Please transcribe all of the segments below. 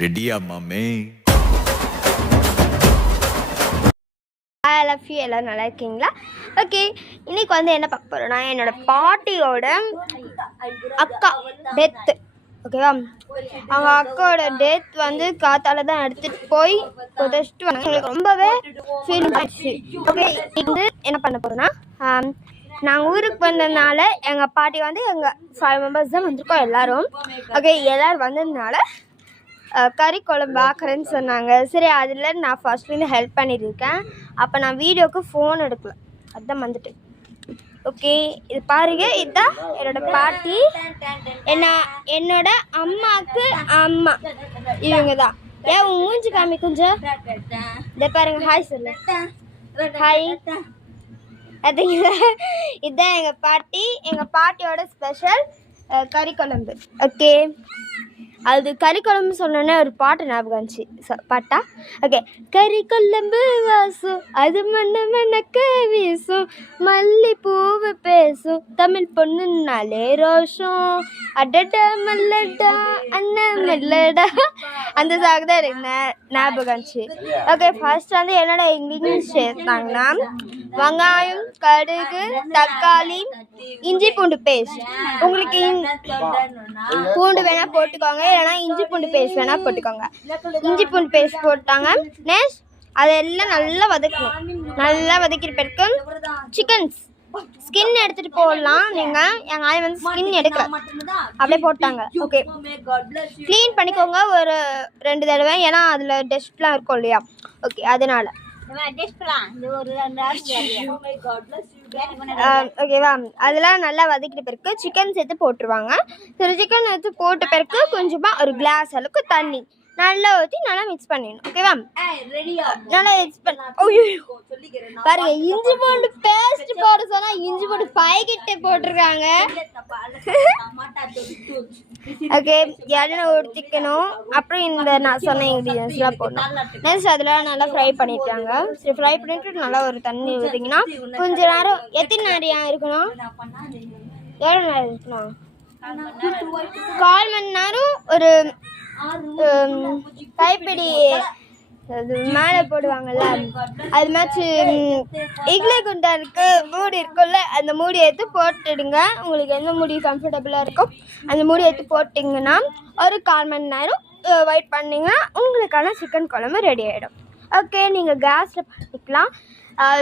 ரெடியா மாமே? I love you. எல்லோரும் நல்லா இருக்கீங்களா? ஓகே, இன்னைக்கு வந்து என்ன பார்க்க போகிறோன்னா என்னோடய பாட்டியோட அக்கா டெத்து. ஓகேவா, அவங்க அக்காவோட டெத் வந்து காத்தால தான் எடுத்துகிட்டு போய் புதைச்சிட்டு வந்தாங்க. எங்களுக்கு ரொம்பவே ஃபீல் ஆச்சு. ஓகே, இது என்ன பண்ண போகிறோன்னா, நாங்கள் ஊருக்கு வந்ததுனால எங்கள் பாட்டி வந்து எங்கள் 5 மெம்பர்ஸ் தான் வந்திருக்கோம் எல்லோரும். ஓகே, எல்லோரும் வந்ததுனால கறி குழம்பு ஆக்குறேன்னு சொன்னாங்க. சரி, அதில் நான் ஃபர்ஸ்ட்லேருந்து ஹெல்ப் பண்ணியிருக்கேன். அப்போ நான் வீடியோவுக்கு ஃபோன் எடுக்கல, அதுதான் வந்துட்டு. ஓகே, இது பாருங்க, இதுதான் என்னோட பாட்டி, என்னோட அம்மாவுக்கு அம்மா இவங்க தான். ஏன் உன் மூஞ்சி காமி கொஞ்சம் இதை பாருங்க. ஹாய் சொல்லு. ஹாய். அதுங்களா, இதுதான் எங்கள் பாட்டி. எங்கள் பாட்டியோட ஸ்பெஷல் கறி குழம்பு. ஓகே, அது கறி குழம்பு சொன்னோன்னே ஒரு பாட்டு ஞாபகம் வந்துச்சு. பாட்டா? ஓகே. கறி குழம்பு வாசம் அது மண்ண மணக்க வீசும், மல்லிப்பூவு பேசும், தமிழ் பொண்ணுன்னாலே ரோஷம், அடடா மல்லடா அண்ணன் மெல்லடா, அந்த சாங் தான் எனக்கு ஞாபகம் வந்துச்சு. ஓகே, ஃபர்ஸ்ட் வந்து என்னோட இங்கிலீஷ் சேர்த்தாங்கன்னா வெங்காயம், கடுகு, தக்காளி, இஞ்சி பூண்டு பேஸ்ட். உங்களுக்கு பூண்டு வேணால் போட்டுக்கோங்க, இல்லைனா இஞ்சி பூண்டு பேஸ்ட் வேணால் போட்டுக்கோங்க. இஞ்சி பூண்டு பேஸ்ட் போட்டாங்க. நெக்ஸ்ட் அதெல்லாம் நல்லா வதக்கணும். நல்லா வதக்கிற பிறகு சிக்கன்ஸ் ஸ்கின் எடுத்துகிட்டு போடலாம். நீங்கள் எங்கள் ஆய் வந்து ஸ்கின் எடுக்கல, அப்படியே போட்டாங்க. ஓகே, க்ளீன் பண்ணிக்கோங்க ஒரு 2 தடவை, ஏன்னா அதில் டஸ்ட்லாம் இருக்கும் இல்லையா. ஓகே, அதனால ஓகேவா, அதெல்லாம் நல்லா வதக்கிட்ட பிறகு சிக்கன் சேர்த்து போட்டுருவாங்க. சரி, சிக்கன் எடுத்து போட்ட பிறகு கொஞ்சமாக ஒரு கிளாஸ் அளவுக்கு தண்ணி நல்லா ஊற்றி நல்லா மிக்ஸ் பண்ணிடணும். ஓகேவா, நல்லா மிக்ஸ் பண்ண பாருங்க. இஞ்சி பூண்டு பேஸ்ட் போட சொன்னால் இஞ்சி பூண்டு பாக்கெட்டே போட்டிருக்காங்க. ஓகே, எண்ணெய் ஊற்றிக்கணும். அப்புறம் இந்த நான் சொன்ன இன்க்ரீடியன்ஸ்லாம் போடணும். நெக்ஸ்ட் அதெல்லாம் நல்லா ஃப்ரை பண்ணிட்டாங்க. சரி, ஃப்ரை பண்ணிவிட்டு நல்லா ஒரு தண்ணி ஊற்றிங்கன்னா கொஞ்சம் நேரம். எத்தனை நேரம் இருக்கணும்? எவ்வளோ நேரம் இருக்கணும்? 1/4 மணி நேரம். ஒரு கைப்பிடி அது மேலே போடுவாங்கள்ல, அது மாதிரி இட்லி குண்டானுக்கு மூடி இருக்குல்ல, அந்த மூடி எடுத்து போட்டுடுங்க. உங்களுக்கு எந்த மூடி கம்ஃபர்டபுளாக இருக்கும் அந்த மூடி எடுத்து போட்டிங்கன்னா ஒரு 1/4 மணி நேரம் வெயிட் பண்ணிங்கன்னா உங்களுக்கான சிக்கன் குழம்பு ரெடி ஆகிடும். ஓகே, நீங்கள் கேஸில் பண்ணிக்கலாம்.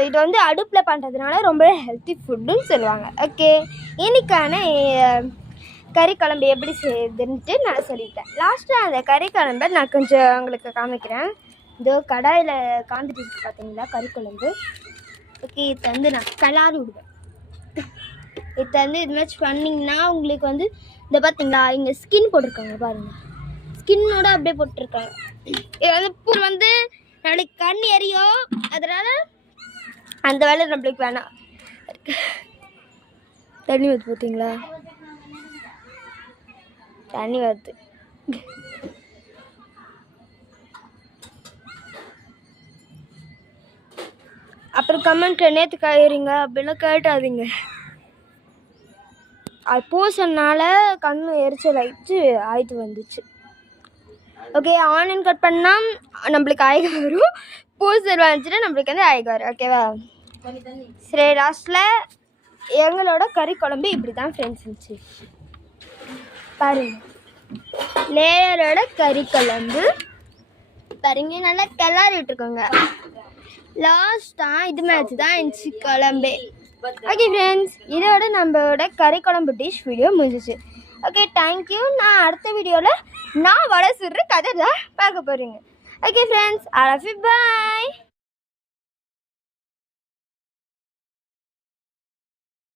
இது வந்து அடுப்பில் பண்ணுறதுனால ரொம்ப ஹெல்த்தி ஃபுட்டுன்னு சொல்லுவாங்க. ஓகே, இன்னைக்கான கறி குழம்பு எப்படி செய்யுதுன்ட்டு நான் சொல்லிட்டேன். லாஸ்ட்டாக அந்த கறி குழம்பை நான் கொஞ்சம் உங்களுக்கு காமிக்கிறேன். இதோ கடாயில் காந்துட்டு இருக்கு பார்த்தீங்களா கறி குழம்பு. ஓகே, இது வந்து நான் கலாரி விடுவேன். இது வந்து இது மாதிரி பண்ணிங்கன்னா உங்களுக்கு வந்து இந்த பார்த்தீங்களா இங்கே ஸ்கின் போட்டிருக்காங்க பாருங்கள், ஸ்கின்னோட அப்படியே போட்டிருக்காங்க. இது வந்து பூ வந்து நம்மளுக்கு கண் எரியும், அதனால் அந்த வேலை நம்மளுக்கு வேணாம். தண்ணி ஊற்றி பார்த்தீங்களா, தண்ணி வருது. அப்புறம் கமெண்ட் நேற்று காயிறீங்க அப்படிலாம் கேட்டாதீங்க. அது பூசனால கண் எரிச்சல் ஆயிட்டு வந்துச்சு. ஓகே, ஆனியன் கட் பண்ணால் நம்மளுக்கு ஆய்க வரும், பூசல் வந்துச்சுன்னா நம்மளுக்கு வந்து ஆய்க வரும். ஓகேவா, சரி, லாஸ்ட்டில் எங்களோட கறி குழம்பு இப்படி தான் ஃப்ரெண்ட்ஸ் இருந்துச்சு பாருங்க. லேயரோட கறி குழம்பு பாருங்க, நல்லா கிளறி விட்டுருக்கோங்க. லாஸ்ட்டாக இது மாதிரி தான் இருந்துச்சு குழம்பு. ஓகே ஃப்ரெண்ட்ஸ், இதோட நம்மளோட கறி குழம்பு டிஷ் வீடியோ முடிஞ்சிச்சு. Okay, thank you. நான் அடுத்த வீடியோவில் நான் வடை சுடுற கதை தான் பார்க்க போகிறீங்க. Okay friends, I love you. Bye.